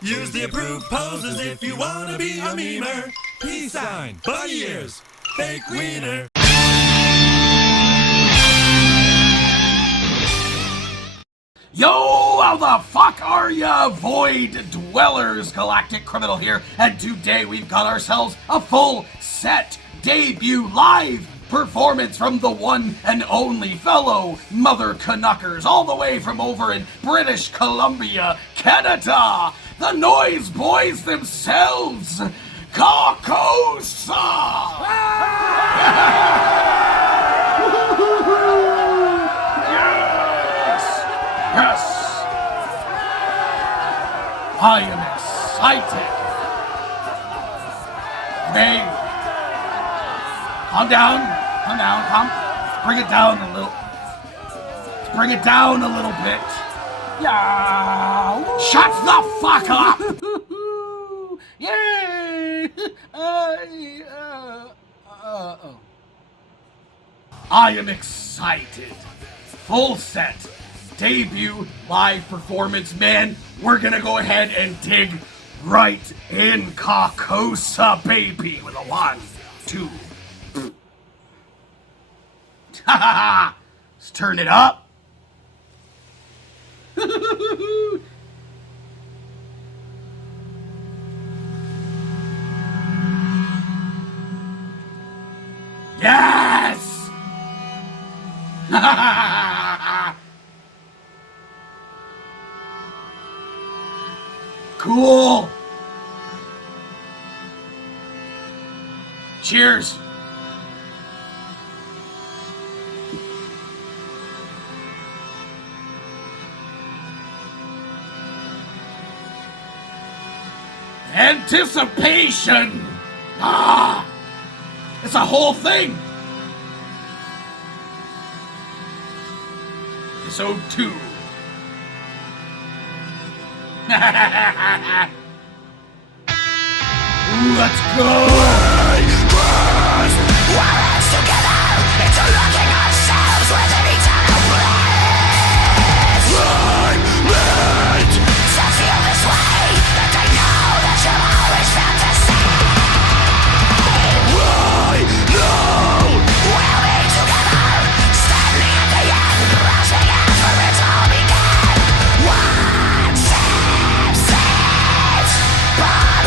Use the approved poses if you want to be a memer. Peace sign, bunny ears, fake wiener. Yo, how the fuck are ya, Void Dwellers? Galactic Criminal here, and today we've got ourselves a full set debut live performance from the one and only fellow Mother Canuckers, all the way from over in British Columbia, Canada, the Noise Boys themselves, CARCOSA! Yes! I am excited! Okay. Calm down. Let's bring it down a little. Let's bring it down a little bit. Yeah! Shut the fuck up! Yay! I am excited. Full set. Debut live performance, man. We're gonna go ahead and dig right in CARCOSA, baby, with a 1, 2. Let's turn it up. Yes! Cool! Cheers! Anticipation! It's a whole thing! Episode 2. Let's go! We're hands together into locking ourselves with an eternal bliss. I'm meant to feel this way, that I know that you're always felt the same. I know we'll be together, standing at the end, rushing out where it's all began. One step saves, but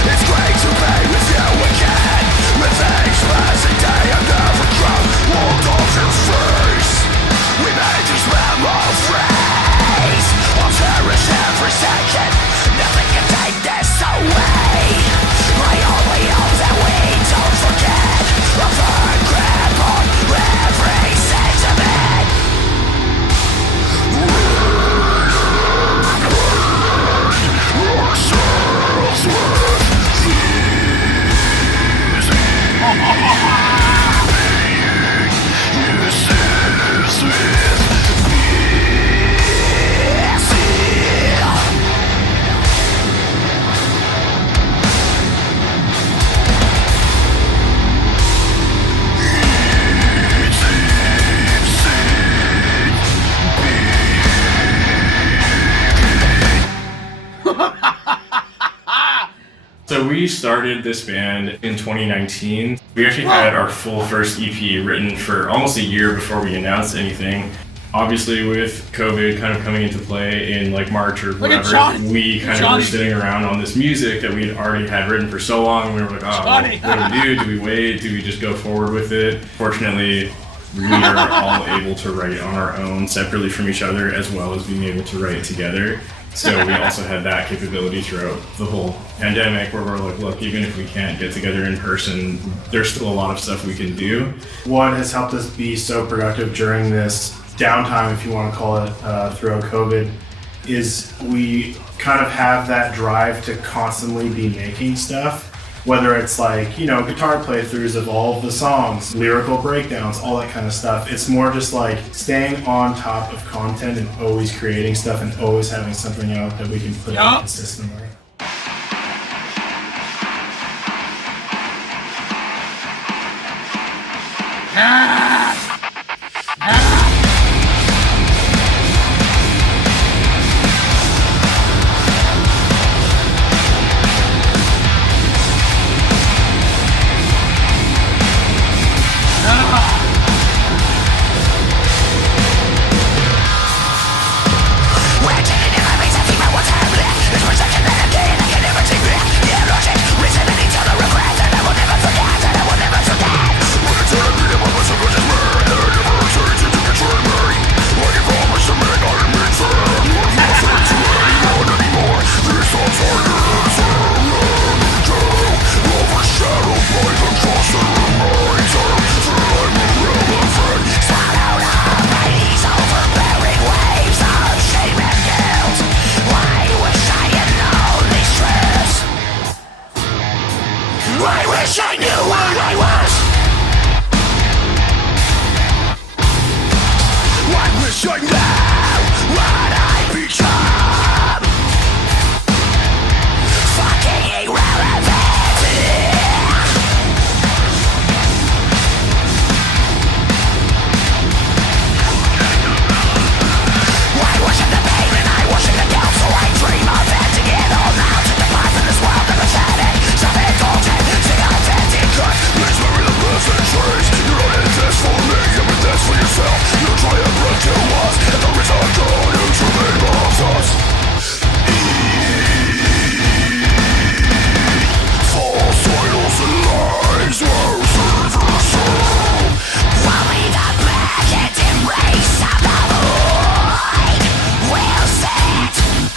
it's great to be with you again. Revenge, passing day, I've never grown walked off your face. We made these memories. I'll cherish every second. Nothing can take this away. I only hope that we don't forget a firm grip on every sentiment. Ourselves with So we started this band in 2019. We actually had our full first EP written for almost a year before we announced anything. Obviously with COVID kind of coming into play in like March or whatever, we kind of were sitting around on this music that we had already had written for so long, and we were like, oh, well, what do we do? Do we wait? Do we just go forward with it? Fortunately, we are all able to write on our own separately from each other, as well as being able to write together. So we also had that capability throughout the whole pandemic, where we're like, look, even if we can't get together in person, there's still a lot of stuff we can do. What has helped us be so productive during this downtime, if you want to call it, throughout COVID, is we kind of have that drive to constantly be making stuff. Whether it's like, you know, guitar playthroughs of all of the songs, lyrical breakdowns, all that kind of stuff. It's more just like staying on top of content and always creating stuff and always having something out that we can put out consistently. I wish I knew what I become. Fucking irrelevant. I worship the pain and I worship the guilt, so I dream of ending it all now. To depart from this world of pathetic, self-indulgent, sycophantic good. It's very the best and trees. You don't exist for me, you exist for yourself. You try and bring to us, and the reason God who truly loves us. False idols and lies will save your soul. Only the black embrace of the void will set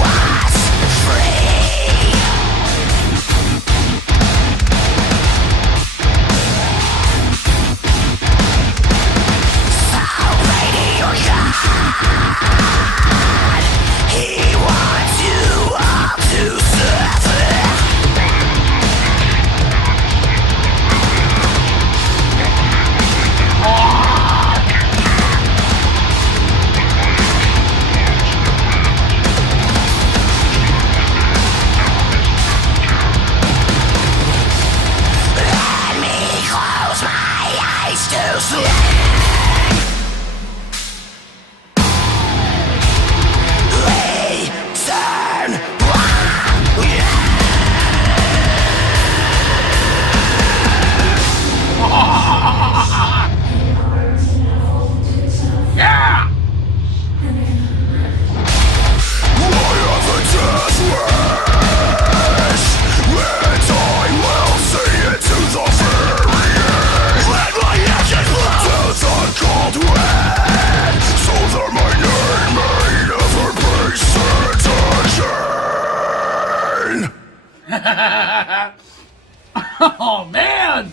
us free. So radio God, he wants you all to suffer. Let me close my eyes to sleep. Listen, Yeah! I have a death wish, and I will see it to the very end. Let my ashes flow to the cold wind, so that my name may never be said again. Oh, man!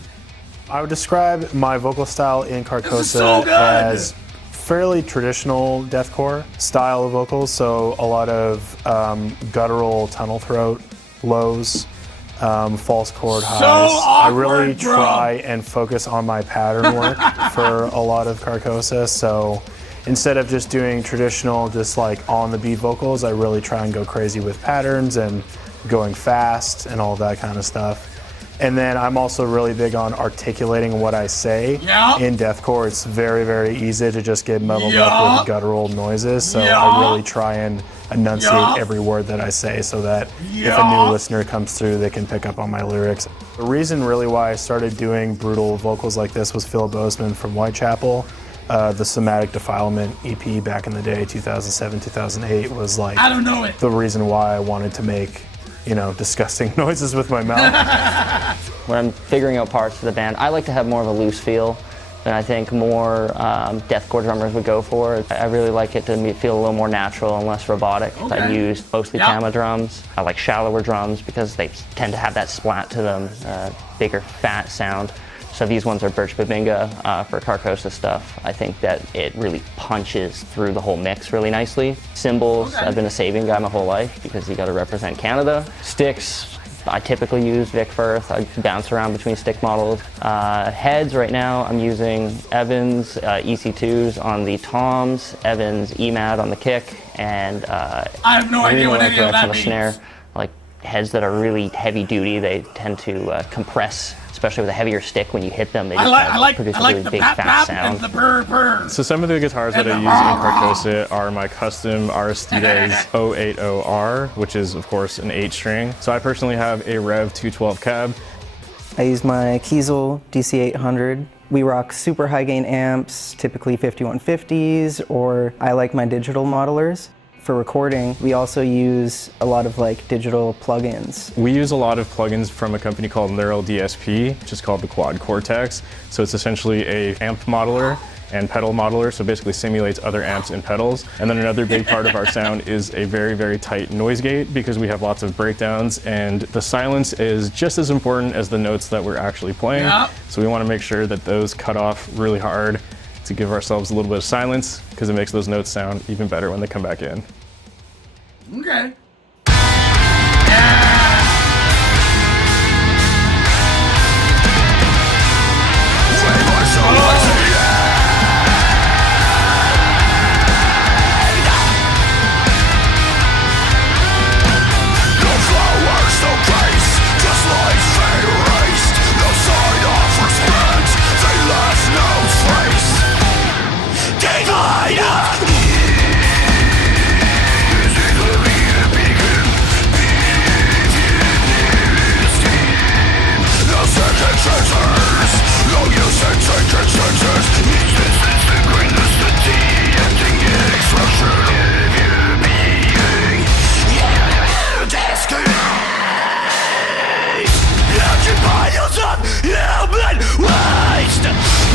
I would describe my vocal style in This is Carcosa so good! as fairly traditional deathcore style of vocals, so a lot of guttural tunnel throat, lows, false chord highs. I really awkward, bro. try and focus on my pattern work for a lot of Carcosa, so instead of just doing traditional, just like on the beat vocals, I really try and go crazy with patterns and going fast and all that kind of stuff. And then I'm also really big on articulating what I say. Yeah. In deathcore, it's very, very easy to just get muddled Yeah. up with guttural noises. So Yeah. I really try and enunciate Yeah. every word that I say so that if a Yeah. new listener comes through, they can pick up on my lyrics. The reason really why I started doing brutal vocals like this was Phil Bozeman from Whitechapel. The Somatic Defilement EP back in the day, 2007, 2008, was like I don't know it. the reason why I wanted to make, you know, disgusting noises with my mouth. When I'm figuring out parts for the band, I like to have more of a loose feel than I think more deathcore drummers would go for. I really like it to feel a little more natural and less robotic. I Okay. use mostly Yeah. Tama drums. I like shallower drums because they tend to have that splat to them, bigger, fat sound. So these ones are Birch Babinga for Carcosa stuff. I think that it really punches through the whole mix really nicely. Cymbals, Okay. I've been a Sabian guy my whole life because you got to represent Canada. Sticks, I typically use Vic Firth. I bounce around between stick models. Heads right now, I'm using Evans EC2s on the toms, Evans EMAD on the kick, and I have no idea what any of that on the means. snare. Like heads that are really heavy duty, they tend to compress, especially with a heavier stick. When you hit them, they just produce a really the big pap fat pap sound. and the burr burr. So some of the guitars that I use in Carcosa are my custom Aristides 080R, which is of course an 8-string. So I personally have a Rev 212 cab. I use my Kiesel DC800. We rock super high gain amps, typically 5150s, or I like my digital modelers. For recording, we also use a lot of like digital plugins. We use a lot of plugins from a company called Neural DSP, which is called the Quad Cortex. So it's essentially a amp modeler and pedal modeler, so basically simulates other amps and pedals. And then another big part of our sound is a very, very tight noise gate because we have lots of breakdowns, and the silence is just as important as the notes that we're actually playing. Yep. So we want to make sure that those cut off really hard to give ourselves a little bit of silence because it makes those notes sound even better when they come back in. Okay.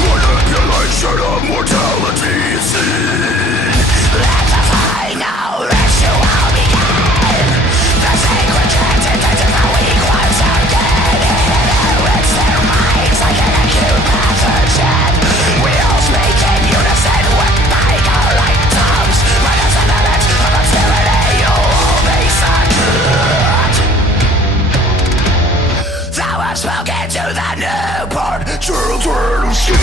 Manipulation of mortality is sin. Let the final ritual begin. The sacred chant intentions the weak ones again. It inherits their minds like an acute pathogen. We all speak in unison with tiger-like tongues. Right as an element of obscurity, you'll all be second. Thou hast spoken to the newborn children of sin.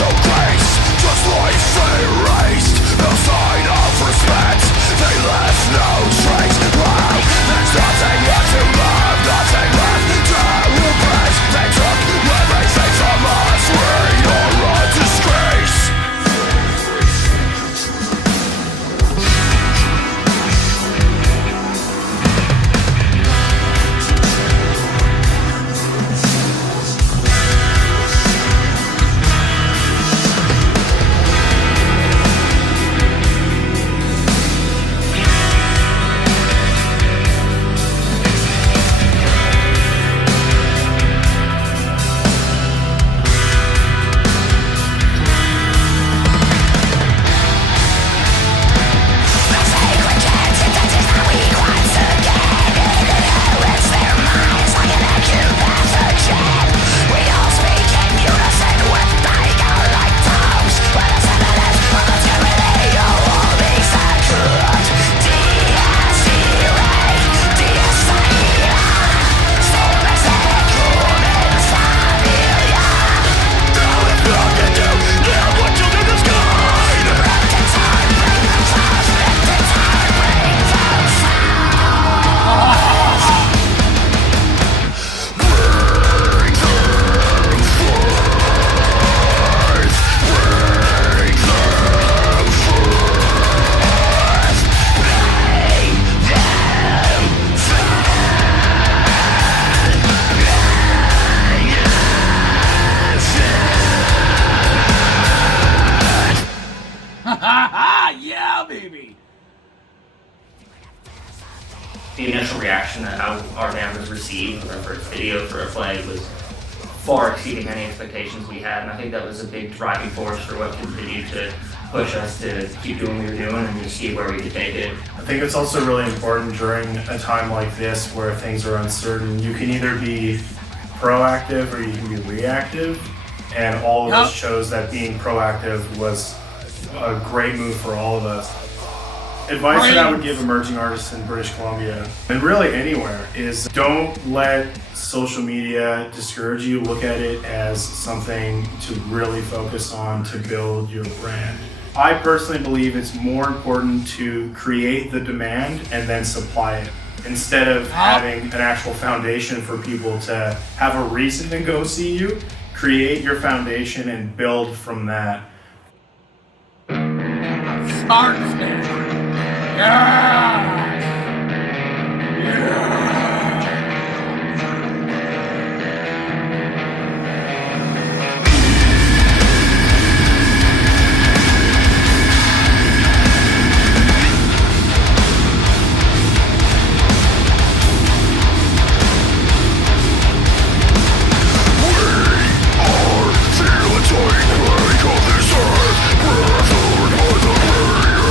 No grace, just life erased. No sign of respect, they left no trace. Wow, there's nothing left to love, nothing left to repress. They took everything from us, we're a disgrace. Yeah, baby! The initial reaction that how our band was received with our first video for a play was far exceeding any expectations we had, and I think that was a big driving force for what continued to push us to keep doing what we were doing and just see where we could take it. I think it's also really important during a time like this where things are uncertain. You can either be proactive or you can be reactive, and all of us chose that being proactive was a great move for all of us. Advice that I would give emerging artists in British Columbia, and really anywhere, is don't let social media discourage you. Look at it as something to really focus on to build your brand. I personally believe it's more important to create the demand and then supply it, instead of having an actual foundation for people to have a reason to go see you. Create your foundation and build from that. Marksman. Yeah! Feeling like of this earth, we're by the warrior,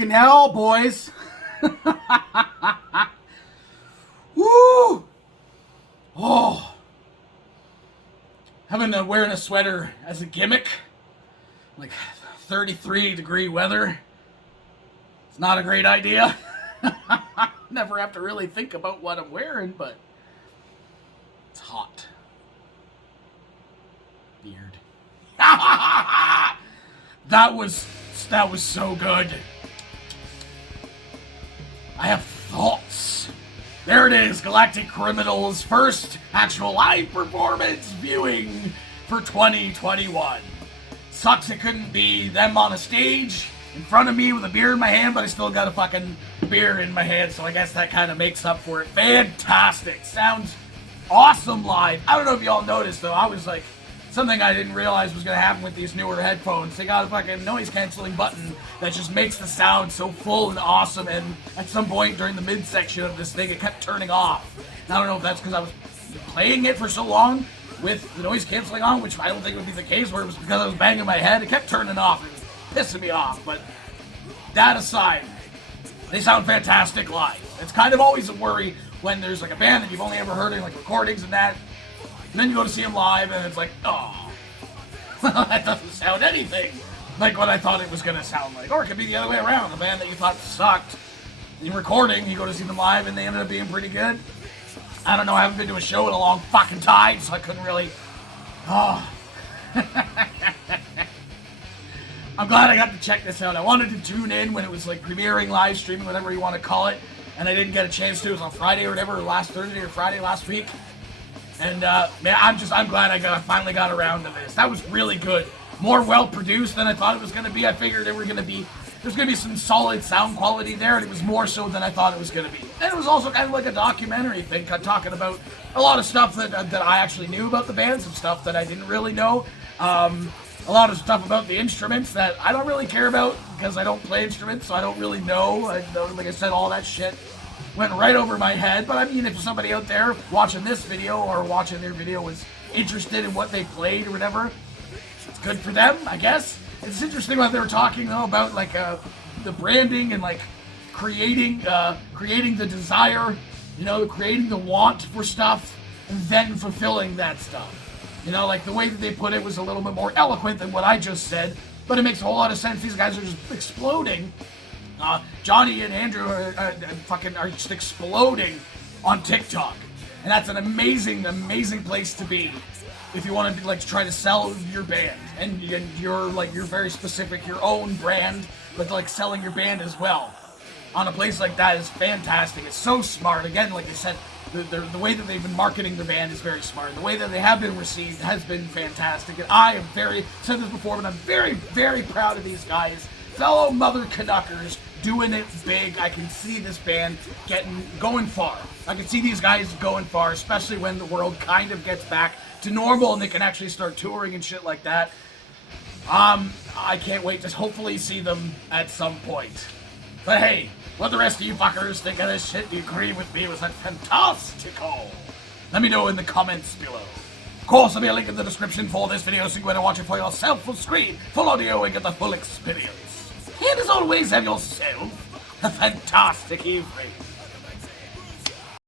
Fucking hell, boys. Woo! Oh. Wearing a sweater as a gimmick. Like 33-degree weather. It's not a great idea. Never have to really think about what I'm wearing, but it's hot. Beard. That was so good. I have thoughts. There it is, Galactic Criminal's first actual live performance viewing for 2021. Sucks it couldn't be them on a stage in front of me with a beer in my hand, but I still got a fucking beer in my hand, so I guess that kind of makes up for it. Fantastic. Sounds awesome live. I don't know if y'all noticed, though. I was like, something I didn't realize was going to happen with these newer headphones. They got a fucking noise-canceling button that just makes the sound so full and awesome, and at some point during the midsection of this thing, it kept turning off. And I don't know if that's because I was playing it for so long with the noise canceling on, which I don't think would be the case, or it was because I was banging my head. It kept turning off. It was pissing me off, but that aside, they sound fantastic live. It's kind of always a worry when there's like a band that you've only ever heard in like recordings and that, and then you go to see them live and it's like, oh, that doesn't sound anything like what I thought it was going to sound like. Or it could be the other way around. A band that you thought sucked in recording, you go to see them live and they ended up being pretty good. I don't know, I haven't been to a show in a long fucking time, so I couldn't really, oh. I'm glad I got to check this out. I wanted to tune in when it was like premiering, live streaming, whatever you want to call it, and I didn't get a chance to. It was on Friday or whatever, last Thursday or Friday last week. And man, I'm glad I finally got around to this. That was really good. More well produced than I thought it was going to be. I figured there's going to be some solid sound quality there, and it was more so than I thought it was going to be. And it was also kind of like a documentary thing, talking about a lot of stuff that I actually knew about the band, some stuff that I didn't really know. A lot of stuff about the instruments that I don't really care about because I don't play instruments, so I don't really know. Like I said, all that shit went right over my head. But I mean, if somebody out there watching this video or watching their video was interested in what they played or whatever, it's good for them, I guess. It's interesting what they were talking though about like the branding and like creating the desire, creating the want for stuff and then fulfilling that stuff. Like the way that they put it was a little bit more eloquent than what I just said, but it makes a whole lot of sense. These guys are just exploding. Johnny and Andrew are just exploding on TikTok, and that's an amazing, amazing place to be if you want to like try to sell your band and you're very specific, your own brand, but like selling your band as well. On a place like that is fantastic. It's so smart. Again, like I said, the way that they've been marketing the band is very smart. The way that they have been received has been fantastic. And I am said this before, but I'm very, very proud of these guys. Fellow Mother Canuckers doing it big. I can see this band going far. I can see these guys going far, especially when the world kind of gets back to normal and they can actually start touring and shit like that. I can't wait to hopefully see them at some point. But hey, what the rest of you fuckers think of this shit? Do you agree with me? Was that fantastical? Let me know in the comments below. Of course, there'll be a link in the description for this video so you can go and watch it for yourself full screen, full audio, and get the full experience. And as always, have yourself a fantastic evening.